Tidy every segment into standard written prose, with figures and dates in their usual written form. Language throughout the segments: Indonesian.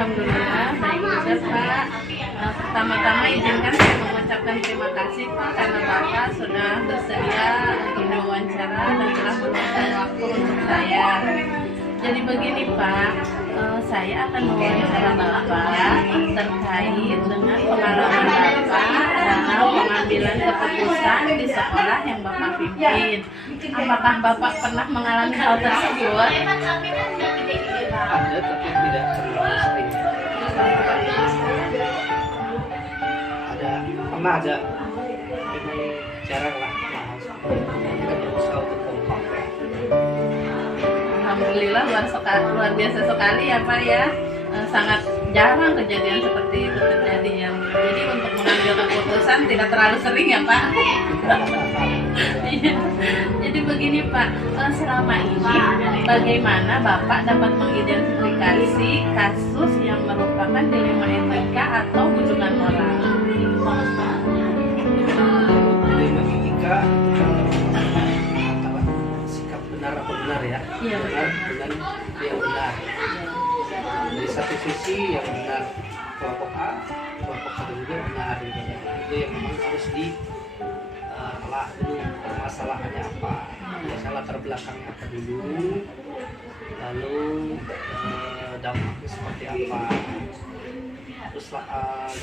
Alhamdulillah baik juga Pak. Pertama-tama izinkan saya mengucapkan terima kasih Pak karena Bapak sudah bersedia untuk diwawancara dan telah meluangkan waktu untuk saya. Jadi begini Pak, saya akan mewawancara Bapak terkait dengan pengalaman Bapak dalam pengambilan keputusan di sekolah yang Bapak pimpin. Apakah Bapak pernah mengalami hal tersebut? Ada, tapi tidak terlalu sering. Pernah ada, memang jarang lah hal seperti itu. Kita berusaha untuk kompak. Alhamdulillah luar biasa sekali ya Pak ya. Sangat jarang kejadian seperti itu terjadi ya. Jadi untuk mengambil keputusan tidak terlalu sering ya Pak. Jadi begini Pak, selama ini bagaimana Bapak dapat mengidentifikasi kasus yang merupakan dilema etika atau bujukan moral? Dilema etika antara sikap benar atau benar ya, Iya, benar dengan yang benar. Dari satu sisi yang benar kelompok A, kelompok satu juga benar gitu. Itu yang memang harus telah dulu permasalahannya apa, biasa latar belakangnya apa dulu, lalu dampaknya seperti apa, terus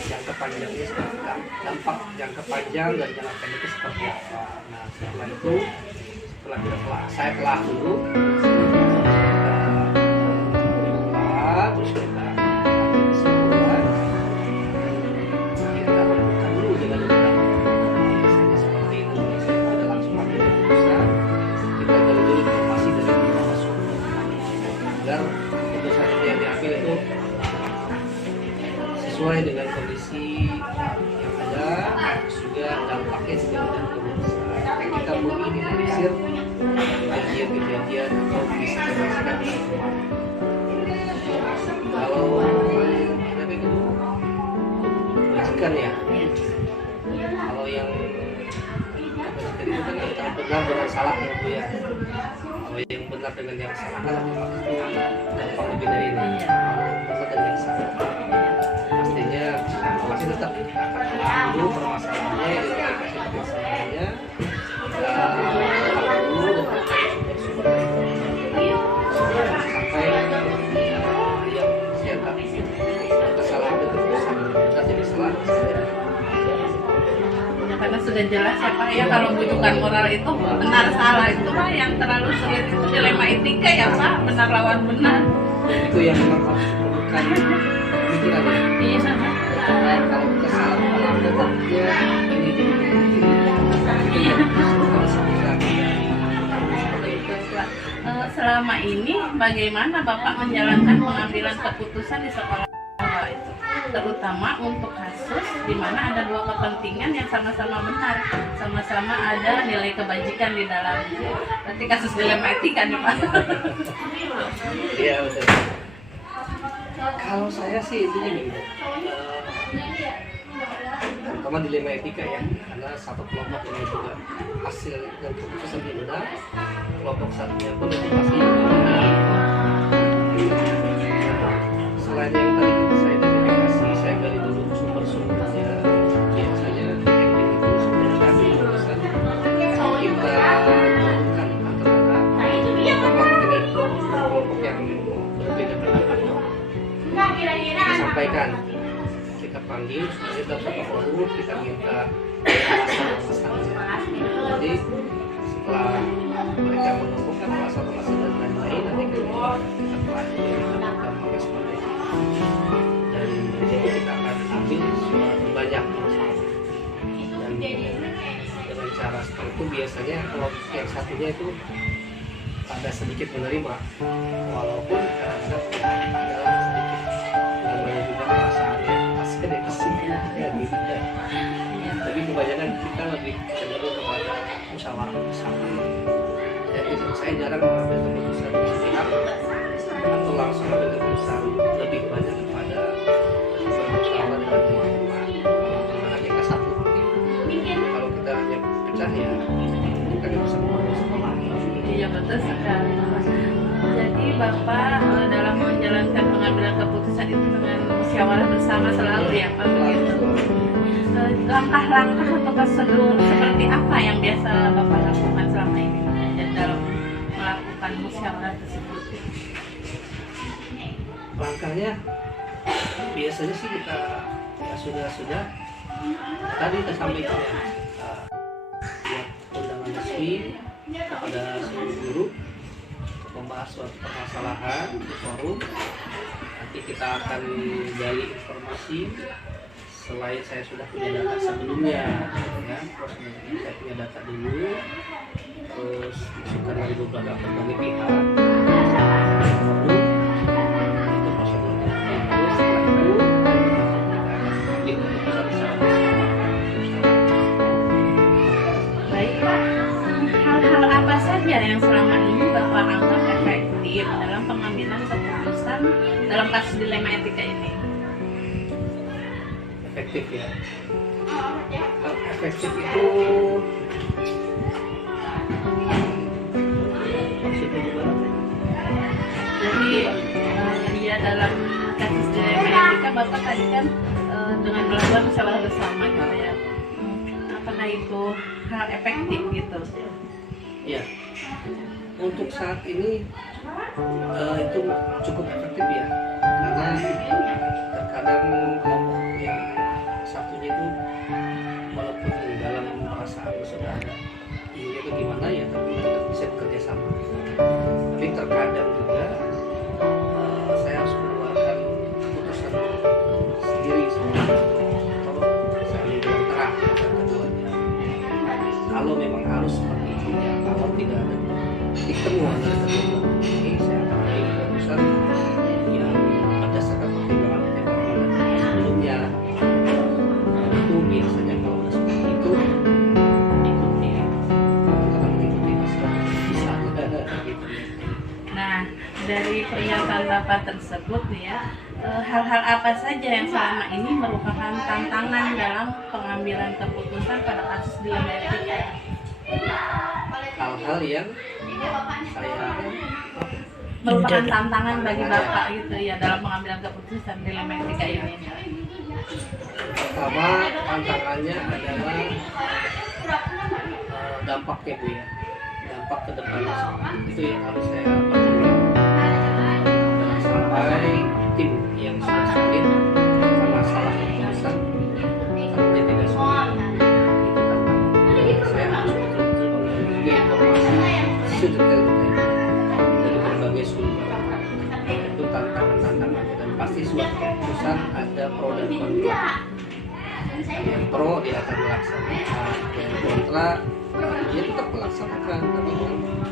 jangka panjangnya seperti apa, dampak jangka panjang dan jangka pendeknya seperti apa. Nah setelah itu, saya telah dulu, terus kita ambil kesimpulan, kita lakukan dulu dengan beberapa biasanya seperti itu. Saya tidak langsung ambil keputusan, kita gali dulu informasi dari beberapa sumber agar keputusan yang diambil itu sesuai dengan kondisi yang ada, terus juga dampaknya juga tidak terlalu besar. Kita meminimalisir kejadian-kejadian atau bisa dirasakan kalau tapi itu bajikan ya. Kalau yang kebajikan itu kan antara benar dengan salah ya Bu ya. Kalau yang benar dengan yang salah kan itu gampang lebih dari ini. Benar dan yang salah pastinya masih tetap kita akan telah dulu permasalahannya, identifikasi permasalahannya, dulu dengan sumber-sumber sampai yang siapa kesalahan itu bisa benar jadi salah. Ya, karena sudah jelas ya Pak ya kalau bujukan moral itu benar salah itu Pak yang terlalu sulit itu dilema etika ya Pak, benar lawan benar. Itu yang memang harus diperlukan pikiran ya. Iya. Kalau kita salah malah tetapnya ini Selama ini bagaimana Bapak menjalankan pengambilan keputusan di sekolah itu, terutama untuk kasus di mana ada dua kepentingan yang sama-sama benar, sama-sama ada nilai kebajikan di dalamnya. Berarti kasus dilema etika nih Pak. Iya betul. Kalau saya sih ini pertama dilema etika ya, karena satu kelompok ini juga hasil dan keputusan yang benar, kelompok satunya pun itu pasti benar. Selain yang tadi saya identifikasi, saya gali dulu sumber-sumbernya. Biasanya yang itu sudah kami keputusan kita gabungkan antara kelompok yang berbeda pendapat. Kita sampaikan, kita panggil supaya dalam satu forum kita minta alasan-alasannya. Jadi setelah mereka mengumpulkan alasan-alasan dan lain-lain, nanti kita pelajari gampangnya seperti itu. Dan dari situ kita akan ambil suara terbanyak dan dengan cara seperti itu biasanya kalau yang satunya itu ada sedikit menerima, walaupun kadang-kadang adalah sedikit namanya juga perasaannya pasti ada kesini ya gitu ya. Tapi kebanyakan kita lebih cenderung kepada musyawarah bersama. Jadi saya jarang mengambil keputusan sepihak atau langsung ambil keputusan lebih banyak kepada musyawarah dengan teman-teman. Karena hanya kita satu. Kalau kita hanya pecah ya kita nggak bisa membangun sekolah. Iya betul sekali. Jadi Bapak dalam menjalankan pengambilan keputusan itu dengan musyawarah bersama selalu ya Pak begitu. Langkah-langkah atau prosedur seperti apa yang biasa Bapak lakukan selama ini dalam melakukan musyawarah tersebut? Langkahnya biasanya sih kita ya sudah tadi kita sampaikan ya, buat undangan resmi kepada seluruh guru untuk membahas suatu permasalahan di forum. Nanti kita akan gali informasi selain saya sudah punya data sebelumnya ya, prosedurnya saya punya data dulu, terus masukan dari berbagai pihak. Itu prosedurnya. Terus setelah itu kita ambil keputusan secara bersama. Baik Pak, hal-hal apa saja yang selama ini Bapak anggap efektif dalam pengambilan keputusan dalam kasus dilema etika ini? Efektif ya. Efektif itu maksudnya gimana? Jadi dia dalam kasus dilema etika Bapak tadi kan dengan melakukan musyawarah bersama gitu ya. Apakah itu hal efektif gitu? Ya, untuk saat ini itu cukup efektif ya, karena terkadang kelompok yang satunya itu walaupun dalam perasaan sudah ada ini itu gimana ya, tapi mereka bisa bekerja sama. Tapi terkadang juga saya harus mengeluarkan keputusan sendiri atau saling bergerak antara keduanya. Kalau memang harus seperti itu ya, kalau tidak ada titik temu antara kedua ini, saya akan ambil keputusan yang berdasarkan pertimbangan sebelumnya. Itu biasanya kalau udah seperti itu ikuti teman-teman ikuti bisa gitu. Nah, dari pernyataan Bapak tersebut nih ya, hal-hal apa saja yang selama ini merupakan tantangan dalam pengambilan keputusan pada kasus dilema etika? Hal-hal yang saya Merupakan tantangan bagi Bapak gitu ya dalam pengambilan keputusan dilema etika ini. pertama tantangannya adalah dampaknya Bu ya, dampak ke depannya itu yang harus saya pertimbangkan. Jangan sampai tim yang sudah solid karena salah keputusan tapi tidak solid, itu tantangan. Saya harus betul-betul mengambil informasi sedetail-detailnya dari berbagai sumber. Itu tantangannya, dan pasti suatu keputusan ada pro dan kontra. Yang pro dia akan melaksanakan, yang kontra dia tetap melaksanakan tapi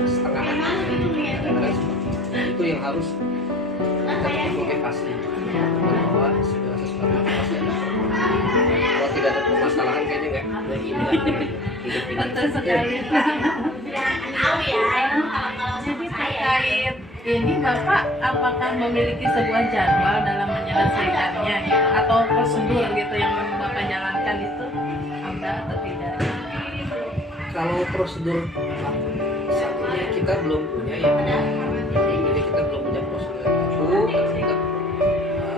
setengah hati. Itu yang harus kita motivasi bahwa segala sesuatu pasti ada pro. Kalau tidak ada permasalahan kayaknya nggak indah hidup ini. Betul sekali. Jadi terkait ini Bapak apakah memiliki sebuah jadwal dalam menyelesaikannya gitu, atau prosedur gitu yang Bapak jalankan itu ada atau tidak? Kalau prosedur satunya kita belum punya ya, jadi kita belum punya prosedur itu, tapi tetap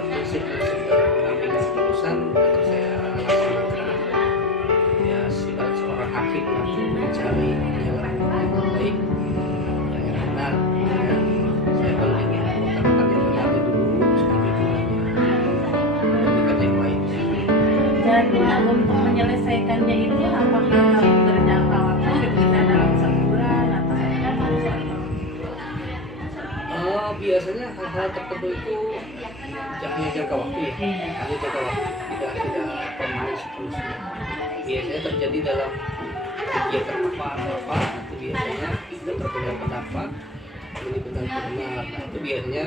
prinsip-prinsip dalam mengambil keputusan tetap saya laksanakan. Ya sebagai seorang hakim nanti mencari jalan yang terbaik, yang benar. Ya. Saya kalau ingin mengutamakan yang benar dulu, setujuannya, dibandingkan yang lainnya. Jadwal untuk menyelesaikannya itu apakah berjangka waktu bisa dalam sebulan atau biasanya hal-hal tertentu itu punya jangka waktu ya, hanya jangka waktu, tidak permanen seterusnya. Biasanya terjadi dalam kegiatan apa itu biasanya kita berbeda pendapat, ini benar. Nah itu biasanya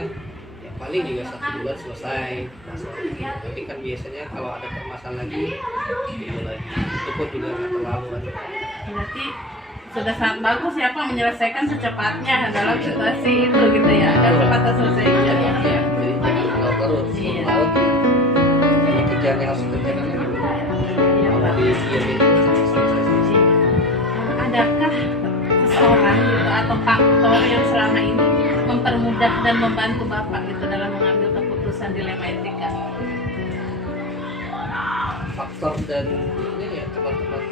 ya paling juga 1 bulan selesai masalah. Tapi kan biasanya kalau ada permasalahan lagi, itu lagi. Itu pun juga nggak terlalu ada. berarti sudah sangat bagus ya Pak menyelesaikan secepatnya dalam situasi itu gitu ya, agar cepat selesai. Ya, jadi jangan larut-larut. Iya. Larut, ini kerjaan yang harus dikerjakan lagi. Iya, Kalau Pak. diam itu selesai. Adakah seseorang gitu atau faktor yang selama ini mempermudah dan membantu Bapak gitu dalam mengambil keputusan keputusan dilema etika? Faktor dan ini ya teman-teman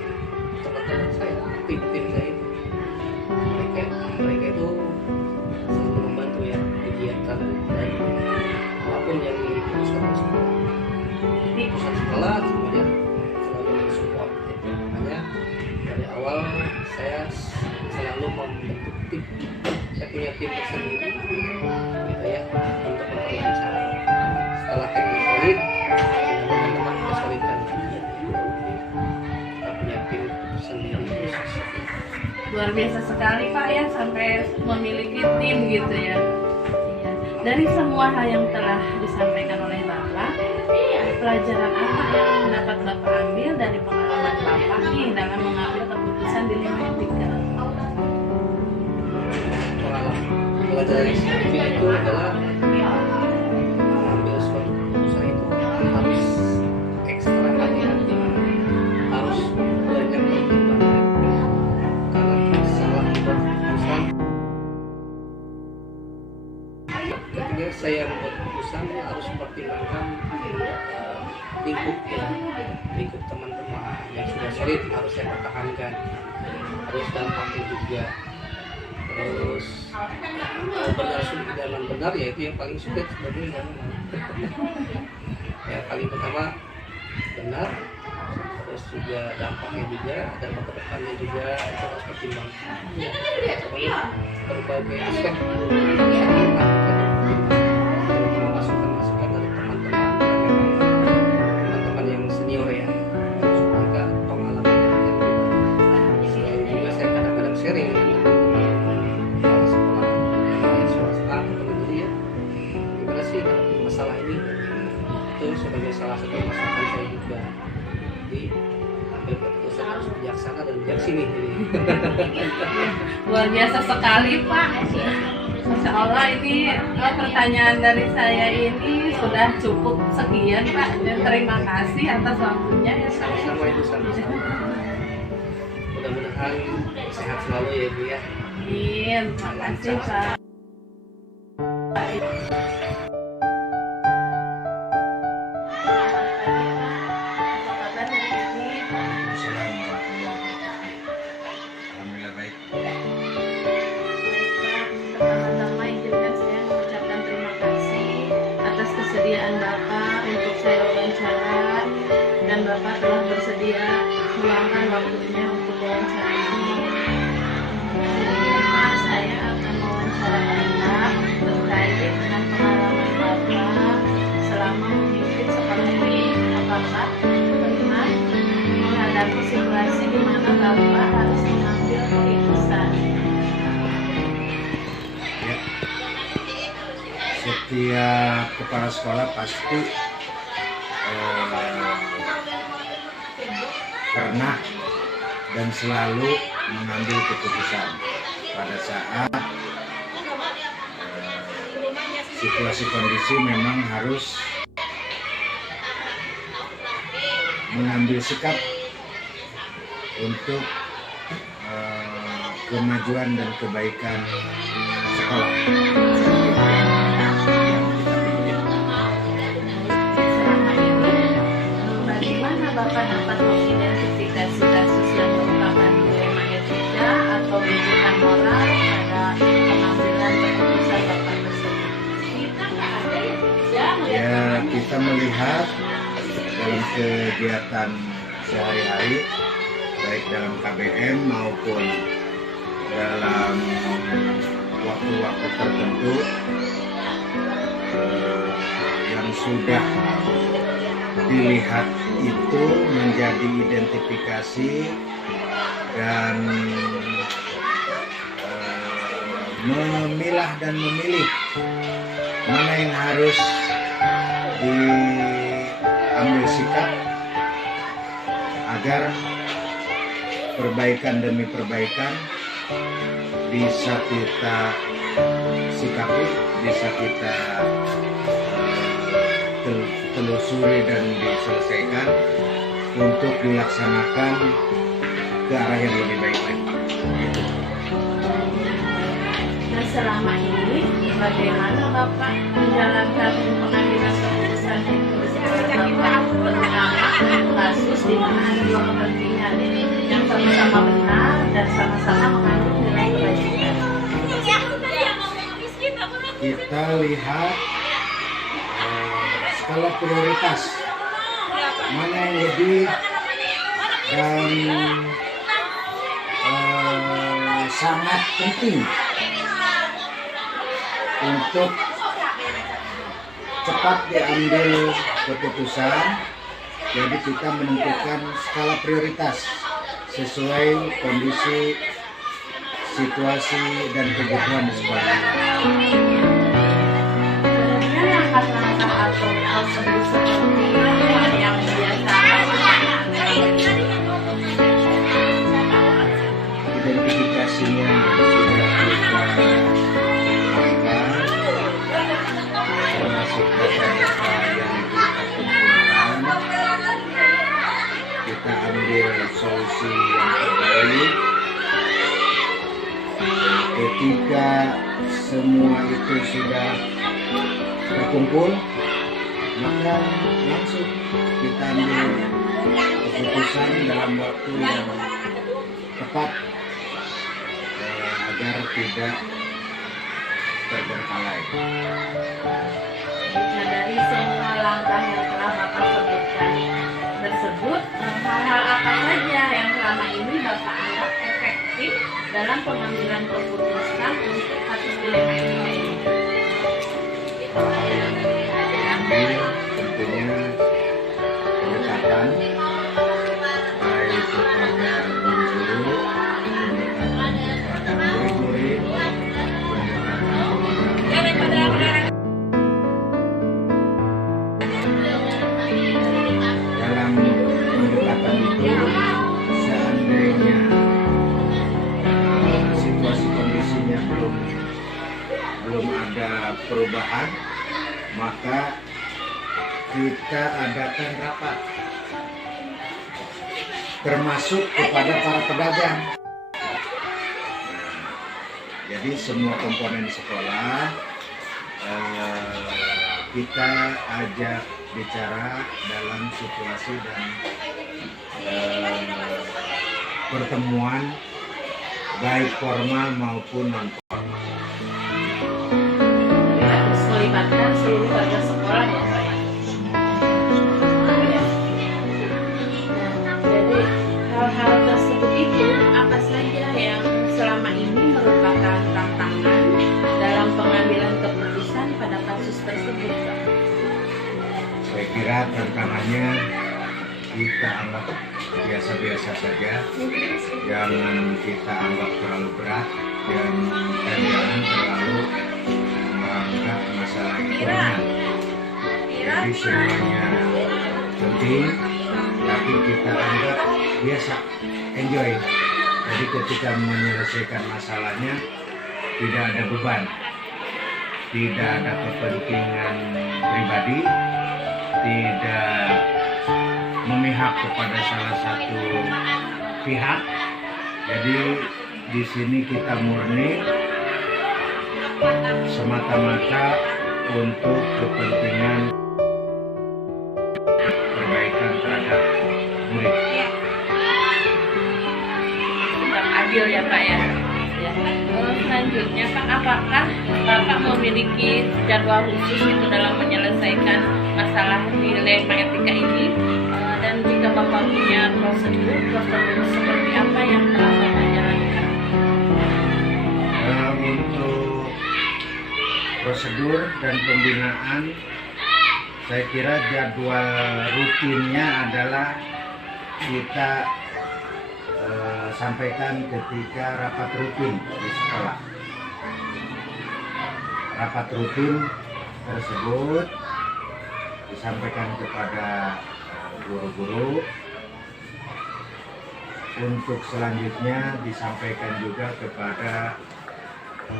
saya, tim saya itu, mereka itu selalu membantu ya kegiatan dan apapun yang diputuskan oleh sekolah. Jadi pusat sekolah semuanya selalu mensupport. Makanya dari awal saya selalu membentuk tim. Saya punya tim tersendiri gitu ya untuk memperlancar. Setelah teknik solid, teman-teman kita solidkan lagi. Kita punya tim tersendiri. Luar biasa sekali Pak ya, sampai memiliki tim gitu ya. Iya. Dari semua hal yang telah disampaikan oleh Bapak, pelajaran apa yang dapat Bapak ambil dari pengalaman Bapak nih dalam mengambil keputusan dilema etika? Pelajaran itu adalah mengambil suatu keputusan itu harus ekstra hati-hati, harus banyak pertimbangan, karena salah membuat keputusan. Ketika saya membuat keputusan harus pertimbangkan lingkup teman-teman yang sudah solid harus saya pertahankan, harus dampaknya juga. Terus benar dan benar ya itu yang paling sulit sebenarnya. Ya paling pertama benar, terus juga dampaknya juga dan masa depannya juga itu harus pertimbangkan. Berbagai aspek masukan dari teman-teman yang senior ya, supaya pengalamannya selain juga saya kadang-kadang sharing masalah ini itu sebagai salah satu masukan saya juga. Jadi ambil keputusan harus bijaksana dan bijaksini. Luar biasa sekali Pak. Masya Allah, ini pertanyaan dari saya ini sudah cukup sekian Pak. Dan terima kasih atas waktunya ya. Sama-sama itu sama-sama. Mudah-mudahan sehat selalu ya Bu ya. Amin. Terima kasih Pak. Kesediaan Bapak untuk saya wawancara dan Bapak telah bersedia meluangkan waktunya untuk wawancara ini. Pak, saya akan mewawancara Bapak terkait dengan pengalaman Bapak selama memimpin sekolah ini. Bapak pernah menghadapi situasi di mana Bapak harus mengambil keputusan. Setiap kepala sekolah pasti pernah dan selalu mengambil keputusan pada saat situasi kondisi memang harus mengambil sikap untuk kemajuan dan kebaikan sekolah. Bapak dapat mengidentifikasi kasus yang merupakan dilema etika atau rujukan moral pada pengambilan keputusan Bapak tersebut? Ya, kita melihat dalam kegiatan sehari-hari, baik dalam KBM maupun dalam waktu-waktu tertentu yang sudah dilihat itu menjadi identifikasi dan memilah dan memilih mana yang harus diambil sikap agar perbaikan demi perbaikan bisa kita sikapi, bisa kita telusuri dan diselesaikan untuk dilaksanakan ke arah yang lebih baik lagi. Nah, selama ini bagaimana Bapak menjalankan pengambilan keputusan itu setelah Bapak menangani kasus di mana ada dua kepentingan yang sama-sama benar dan sama-sama mengandung nilai kebajikan. Kita lihat skala prioritas mana yang lebih dan sangat penting untuk cepat diambil keputusan. Jadi kita menentukan skala prioritas sesuai kondisi, situasi dan kebutuhan sebagainya. Sebenarnya langkah-langkah atau prosedur seperti apa yang biasa Identifikasinya sudah kita lakukan, termasuk data-data yang kita kumpulkan. Kita ambil solusi yang terbaik. Ketika semua itu sudah terkumpul, maka langsung kita ambil keputusan dalam waktu yang tepat agar tidak terbengkalai. Nah, dari semua langkah yang telah Bapak sebutkan tersebut, hal-hal apa saja yang selama ini Bapak anggap efektif dalam pengambilan keputusan untuk kasus dilema ini? Ambil tentunya pendekatan baik kepada guru, pendekatan kepada murid-murid, dalam pendekatan itu seandainya situasi kondisinya belum ada perubahan, maka kita adakan rapat termasuk kepada para pedagang. Jadi semua komponen sekolah kita ajak bicara dalam situasi dan pertemuan baik formal maupun non formal. Harus melibatkan seluruh warga sekolah ya Pak ya. Jadi hal-hal tersebut itu apa saja yang selama ini merupakan tantangan dalam pengambilan keputusan pada kasus tersebut Pak? Saya kira tantangannya kita anggap biasa-biasa saja, jangan kita anggap terlalu berat dan jangan terlalu menganggap masalah itu ringan. Jadi semuanya penting, tapi kita anggap biasa, enjoy. Jadi ketika menyelesaikan masalahnya tidak ada beban, tidak ada kepentingan pribadi, tidak memihak kepada salah satu pihak. Jadi di sini kita murni semata-mata untuk kepentingan perbaikan terhadap murid. Tetap adil ya Pak ya. Selanjutnya Pak, apakah Bapak memiliki jadwal khusus itu dalam menyelesaikan masalah dilema etika ini? Dan jika Bapak punya prosedur seperti apa yang telah Bapak jalankan? Untuk prosedur dan pembinaan, saya kira jadwal rutinnya adalah kita sampaikan ketika rapat rutin di sekolah. Rapat rutin tersebut disampaikan kepada guru-guru. Untuk selanjutnya disampaikan juga kepada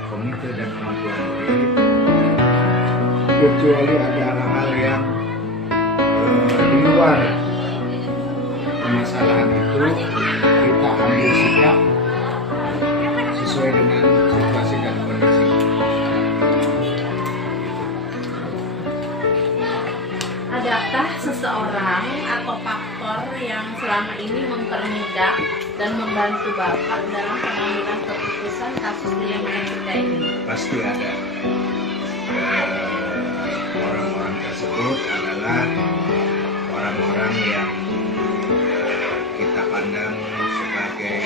komite dan orang tua murid. Kecuali ada hal-hal yang di luar permasalahan itu, kita ambil sikap sesuai dengan situasi dan kondisi. seseorang atau faktor yang selama ini mempermudah dan membantu Bapak dalam pengambilan keputusan kasus dilema etika ini? Pasti ada. Orang-orang tersebut adalah orang-orang yang kita pandang sebagai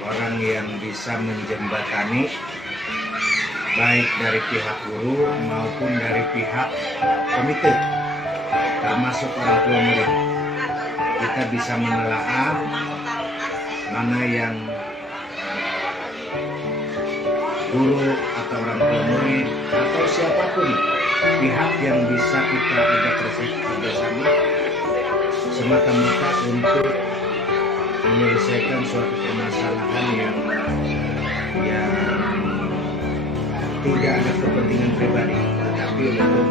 orang yang bisa menjembatani baik dari pihak guru maupun dari pihak komite, termasuk orang tua murid. Kita bisa menelaah mana yang guru atau orang tua murid atau siapapun pihak yang bisa kita ajak bersama semata-mata untuk menyelesaikan suatu permasalahan yang tidak ada kepentingan pribadi, tetapi untuk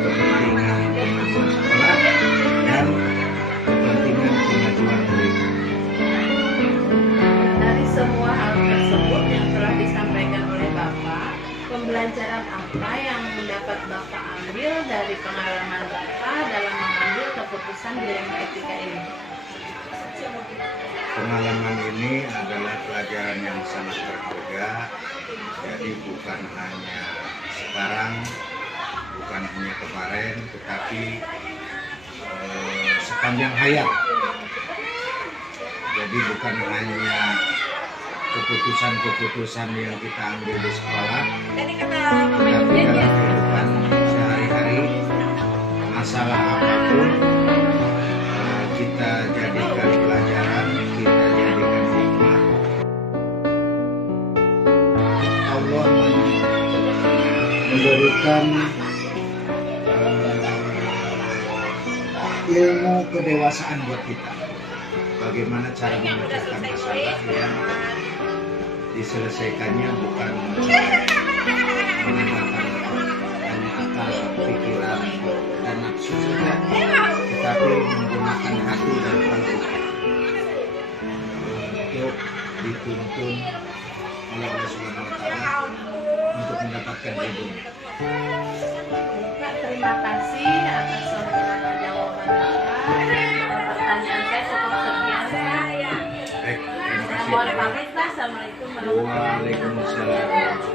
kepentingan kemajuan sekolah dan kepentingan kemajuan murid. Dari semua hal tersebut yang telah disampaikan oleh Bapak, pembelajaran apa yang dapat Bapak ambil dari pengalaman Bapak dalam mengambil keputusan dilema etika ini? Pengalaman ini adalah pelajaran yang sangat berharga, jadi bukan hanya sekarang, bukan hanya kemarin, tetapi sepanjang hayat. Jadi bukan hanya keputusan-keputusan yang kita ambil di sekolah, tetapi dalam kehidupan sehari-hari, masalah apapun kita jadikan pelajaran, kita jadikan hikmah. Allah memberikan ilmu kedewasaan buat kita. Bagaimana cara memecahkan masalah yang diselesaikannya bukan menggunakan hanya akal, pikiran, dan nafsu saja, tetapi menggunakan hati dan kalbu untuk dituntun oleh Allah Subhanahu wa Ta'ala untuk mendapatkan ridho. Pak, terima kasih atas semua jawaban Bapak. Pertanyaan saya cukup sekian, Pak. Baik, terima kasih. Mohon pamit, Pak. Assalamualaikum warahmatullahi wabarakatuh. Waalaikumsalam.